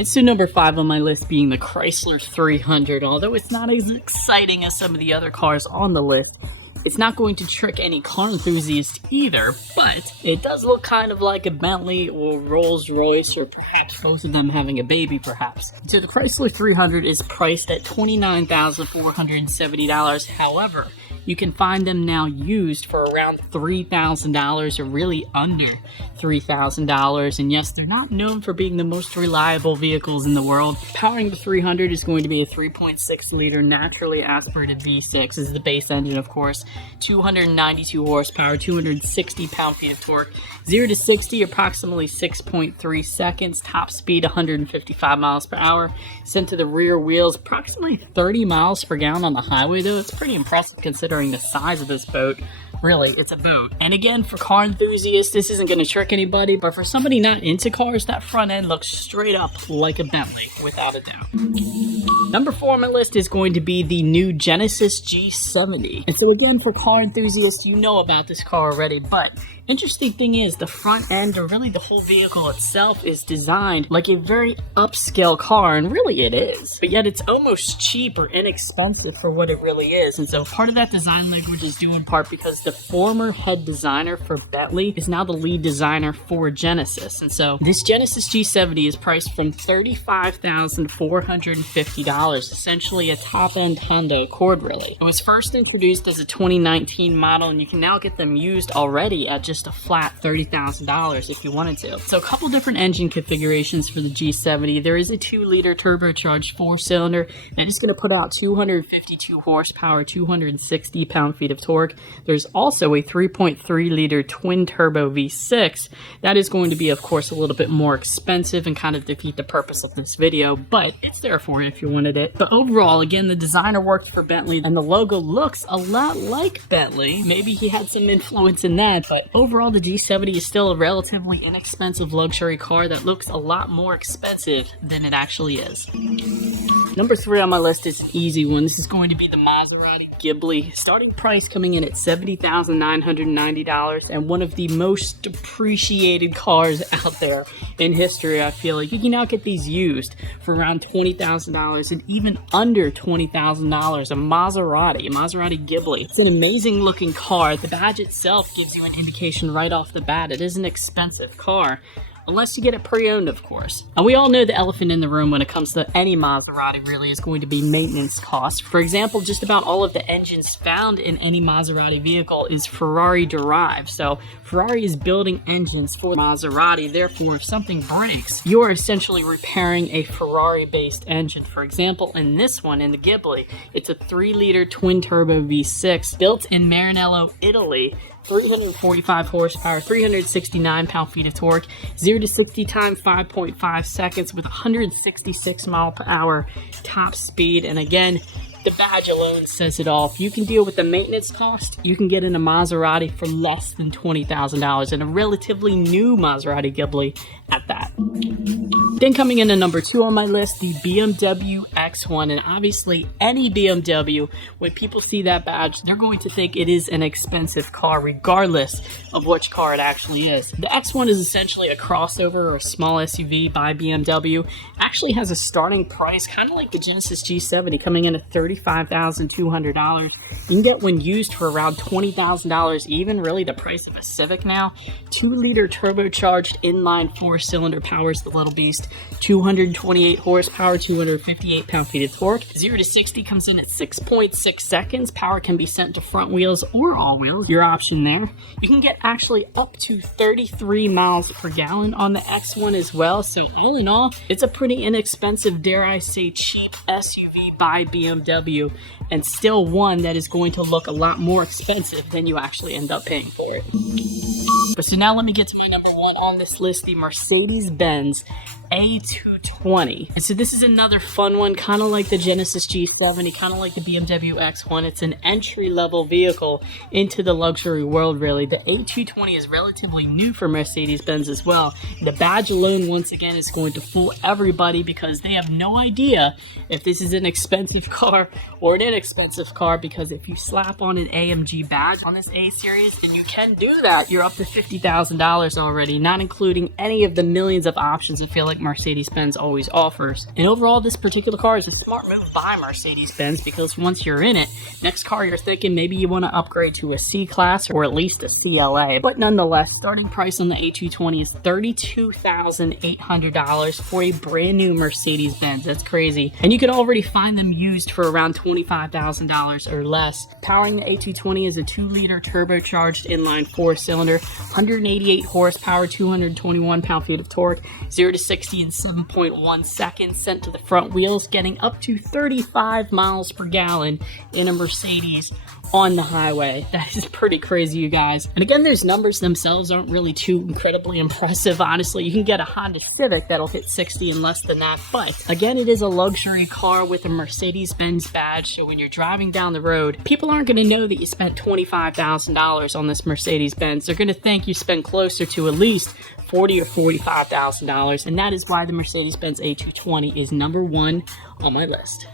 And so number 5 on my list being the Chrysler 300. Although it's not as exciting as some of the other cars on the list, it's not going to trick any car enthusiast either, but it does look kind of like a Bentley or Rolls-Royce, or perhaps both of them having a baby, perhaps. So the Chrysler 300 is priced at $29,470. However, you can find them now used for around $3,000 or really under $3,000. And yes, they're not known for being the most reliable vehicles in the world. Powering the 300 is going to be a 3.6 liter naturally aspirated V6 is the base engine, of course. 292 horsepower, 260 pound-feet of torque. 0 to 60 approximately 6.3 seconds. Top speed 155 miles per hour. Sent to the rear wheels approximately 30 miles per gallon on the highway, though. It's pretty impressive considering the size of this boat. Really, it's a boat. And again, for car enthusiasts, this isn't going to trick anybody, but for somebody not into cars, that front end looks straight up like a Bentley, without a doubt. Number 4 on my list is going to be the new Genesis G70. And so again, for car enthusiasts, you know about this car already, but interesting thing is the front end, or really the whole vehicle itself, is designed like a very upscale car, and really it is. But yet it's almost cheap or inexpensive for what it really is. And so part of that design language is due in part because the former head designer for Bentley is now the lead designer for Genesis. And so this Genesis G70 is priced from $35,450, essentially a top-end Honda Accord, really. It was first introduced as a 2019 model, and you can now get them used already at just a flat $30,000 if you wanted to. So a couple different engine configurations for the G70. There is a 2-liter turbocharged 4-cylinder, and it's going to put out 252 horsepower, 260 pound-feet of torque. There's also a 3.3-liter twin-turbo V6. That is going to be, of course, a little bit more expensive and kind of defeat the purpose of this video, but it's there for you if you wanted it. But overall, again, the designer worked for Bentley, and the logo looks a lot like Bentley. Maybe he had some influence in that, but overall, the G70 is still a relatively inexpensive luxury car that looks a lot more expensive than it actually is. Number 3 on my list is an easy one. This is going to be the Maserati Ghibli. Starting price coming in at $70,990, and one of the most depreciated cars out there in history, I feel like. You can now get these used for around $20,000 and even under $20,000. A Maserati Ghibli. It's an amazing looking car. The badge itself gives you an indication right off the bat. It is an expensive car. Unless you get it pre-owned, of course. And we all know the elephant in the room when it comes to any Maserati really is going to be maintenance costs. For example, just about all of the engines found in any Maserati vehicle is Ferrari derived. So Ferrari is building engines for Maserati. Therefore, if something breaks, you are essentially repairing a Ferrari-based engine. For example, in this one, in the Ghibli, it's a 3-liter twin-turbo V6 built in Maranello, Italy. 345 horsepower, 369 pound-feet of torque, 0 to 60 time 5.5 seconds with 166 mile per hour top speed. And again, the badge alone says it all. If you can deal with the maintenance cost, you can get in a Maserati for less than $20,000, and a relatively new Maserati Ghibli at that. Then coming in at number 2 on my list, the BMW X1. And obviously, any BMW, when people see that badge, they're going to think it is an expensive car, regardless of which car it actually is. The X1 is essentially a crossover or a small SUV by BMW. It actually has a starting price, kind of like the Genesis G70, coming in at $35,200. You can get one used for around $20,000, even really the price of a Civic now. 2-liter turbocharged inline 4-cylinder powers the little beast. 228 horsepower, 258 pound-feet of torque. 0 to 60 comes in at 6.6 seconds. Power can be sent to front wheels or all wheels, your option there. You can get actually up to 33 miles per gallon on the X1 as well. So all in all, it's a pretty inexpensive, dare I say, cheap SUV by BMW, and still one that is going to look a lot more expensive than you actually end up paying for it. But so now let me get to my number 1 on this list, the Mercedes-Benz A220. And so this is another fun one, kind of like the Genesis G70, kind of like the BMW X1. It's an entry-level vehicle into the luxury world, really. The A220 is relatively new for Mercedes-Benz as well. The badge alone, once again, is going to fool everybody because they have no idea if this is an expensive car or an inexpensive car, because if you slap on an AMG badge on this A-Series, and you can do that, you're up to $50,000 already, not including any of the millions of options I feel like Mercedes-Benz always always offers. And overall, this particular car is a smart move by Mercedes-Benz, because once you're in it, next car you're thinking maybe you want to upgrade to a C-Class or at least a CLA. But nonetheless, starting price on the A220 is $32,800 for a brand new Mercedes-Benz. That's crazy. And you can already find them used for around $25,000 or less. Powering the A220 is a 2-liter turbocharged inline 4-cylinder, 188 horsepower, 221 pound-feet of torque, 0 to 60 in 7.1 seconds, sent to the front wheels, getting up to 35 miles per gallon in a Mercedes on the highway. That is pretty crazy, you guys. And again, those numbers themselves aren't really too incredibly impressive, honestly. You can get a Honda Civic that'll hit 60 in less than that, but again, it is a luxury car with a Mercedes-Benz badge, so when you're driving down the road, people aren't going to know that you spent $25,000 on this Mercedes-Benz. They're going to think you spent closer to at least $40,000 or $45,000, and that is why the Mercedes-Benz A220 is number one on my list.